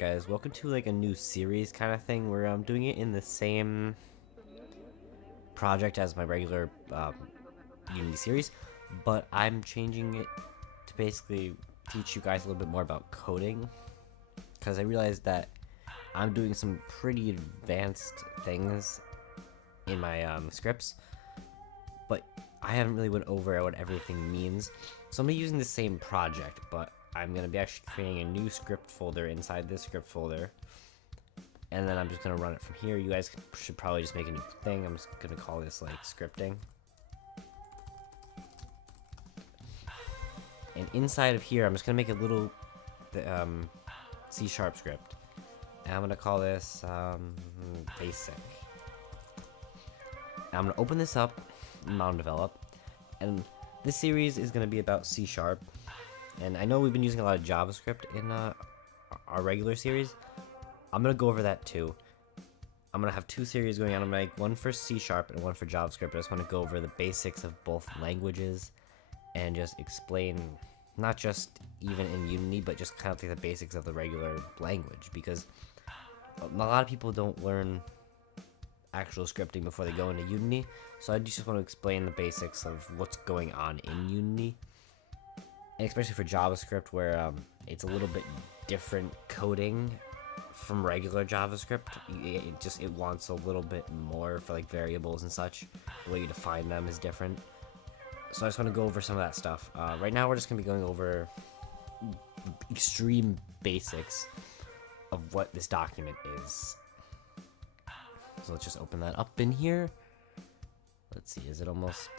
guys, welcome to like a new series kind of thing where I'm doing it in the same project as my regular Unity series, but I'm changing it to basically teach you guys a little bit more about coding, because I realized that I'm doing some pretty advanced things in my scripts, but I haven't really went over what everything means. So I'm gonna be using the same project, but I'm going to be actually creating a new script folder inside this script folder, and then I'm just going to run it from here. You guys should probably just make a new thing. I'm just going to call this like scripting, and inside of here I'm just going to make a little C# script, and I'm going to call this basic. Now I'm going to open this up in MountainDevelop, and this series is going to be about C#. And I know we've been using a lot of JavaScript in our regular series. I'm going to go over that too. I'm going to have two series going on. I'm going to make one for C# and one for JavaScript. I just want to go over the basics of both languages and just explain, not just even in Unity, but just kind of like the basics of the regular language. Because a lot of people don't learn actual scripting before they go into Unity. So I just want to explain the basics of what's going on in Unity. And especially for JavaScript, where it's a little bit different coding from regular JavaScript. It wants a little bit more for like variables and such. The way you define them is different. So I just want to go over some of that stuff. Right now we're just going to be going over extreme basics of what this document is. So let's just open that up in here. Let's see, is it almost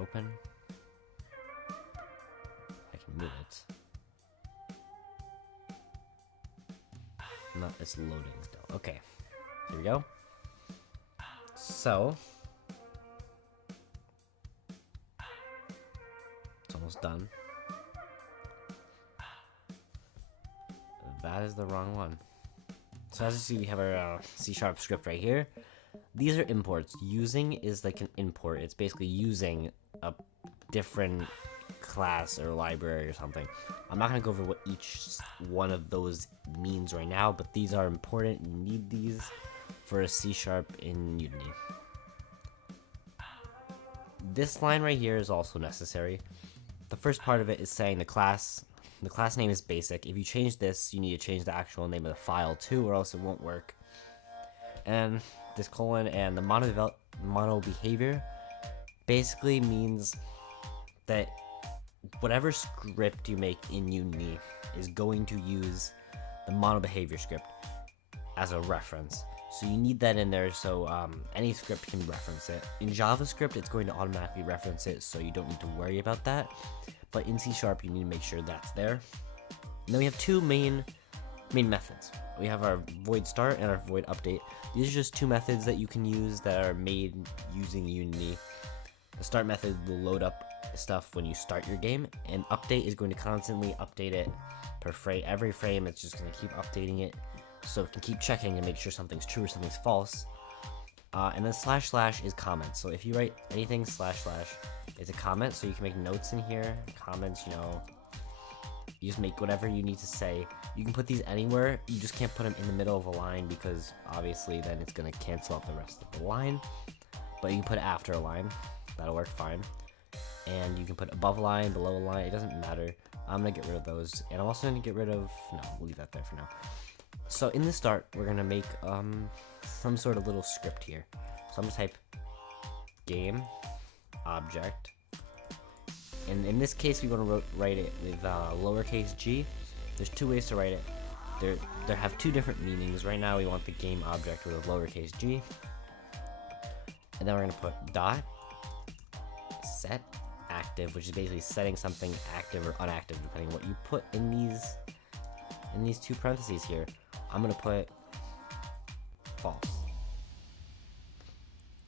open? Move it. No, it's loading still. Okay, here we go. So it's almost done. That is the wrong one. So as you see, we have our C# script right here. These are imports. Using is like an import. It's basically using a different class or library or something. I'm not going to go over what each one of those means right now, but these are important. You need these for a C# in Unity. This line right here is also necessary. The first part of it is saying the class name is basic. If you change this, you need to change the actual name of the file too, or else it won't work. And this colon and the mono behavior basically means that whatever script you make in Unity is going to use the mono behavior script as a reference. So you need that in there so any script can reference it. In JavaScript, it's going to automatically reference it, so you don't need to worry about that. But in C# you need to make sure that's there. And then we have two main methods. We have our void start and our void update. These are just two methods that you can use that are made using Unity. The start method will load up stuff when you start your game, and update is going to constantly update it per frame. Every frame it's just going to keep updating it, so it can keep checking to make sure something's true or something's false. And then / is comments. So if you write anything / it's a comment, so you can make notes in here, comments, you know, you just make whatever you need to say. You can put these anywhere, you just can't put them in the middle of a line, because obviously then it's going to cancel out the rest of the line. But you can put it after a line, that'll work fine. And you can put above a line, below a line, it doesn't matter. I'm going to get rid of those, and I'm also going to get rid of, no, we'll leave that there for now. So in the start, we're going to make some sort of little script here. So I'm going to type game object, and in this case, we're going to write it with lowercase g. There's two ways to write it. They have two different meanings. Right now, we want the game object with a lowercase g, and then we're going to put dot set active, which is basically setting something active or unactive depending on what you put in these two parentheses here. I'm gonna put false,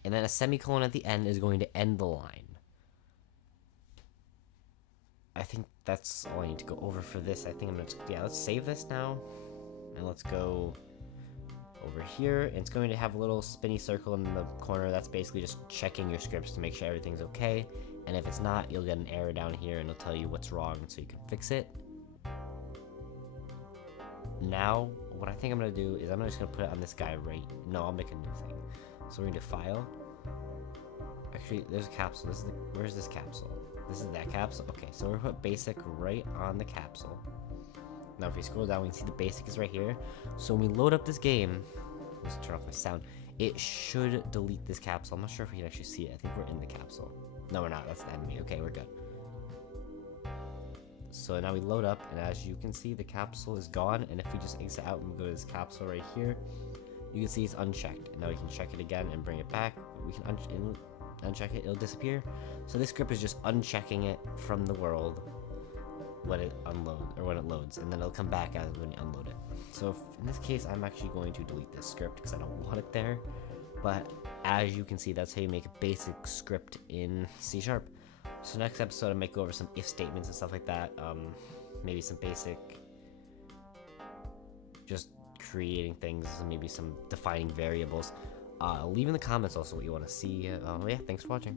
and then a semicolon at the end is going to end the line. I think that's all I need to go over for this. I think I'm gonna, let's save this now, and let's go over here. And it's going to have a little spinny circle in the corner. That's basically just checking your scripts to make sure everything's okay. And if it's not, you'll get an error down here and it'll tell you what's wrong so you can fix it. Now, what I think I'm gonna do is I'm just gonna put it on this guy right. No, I'll make a new thing. So we're gonna do file. Actually, there's a capsule. Where's this capsule? This is that capsule. Okay, so we're gonna put basic right on the capsule. Now, if we scroll down, we can see the basic is right here. So when we load up this game, let's turn off my sound. It should delete this capsule. I'm not sure if we can actually see it. I think we're in the capsule. No, we're not. That's the enemy. Okay, we're good. So now we load up, and as you can see, the capsule is gone. And if we just exit out and we go to this capsule right here, you can see it's unchecked. And now we can check it again and bring it back. We can uncheck it, it'll disappear. So this script is just unchecking it from the world when it loads, and then it'll come back as when you unload it. So in this case, I'm actually going to delete this script because I don't want it there. But as you can see, that's how you make a basic script in C#. So next episode, I might go over some if statements and stuff like that. Maybe some basic, just creating things, and maybe some defining variables. Leave in the comments also what you want to see. Yeah, thanks for watching.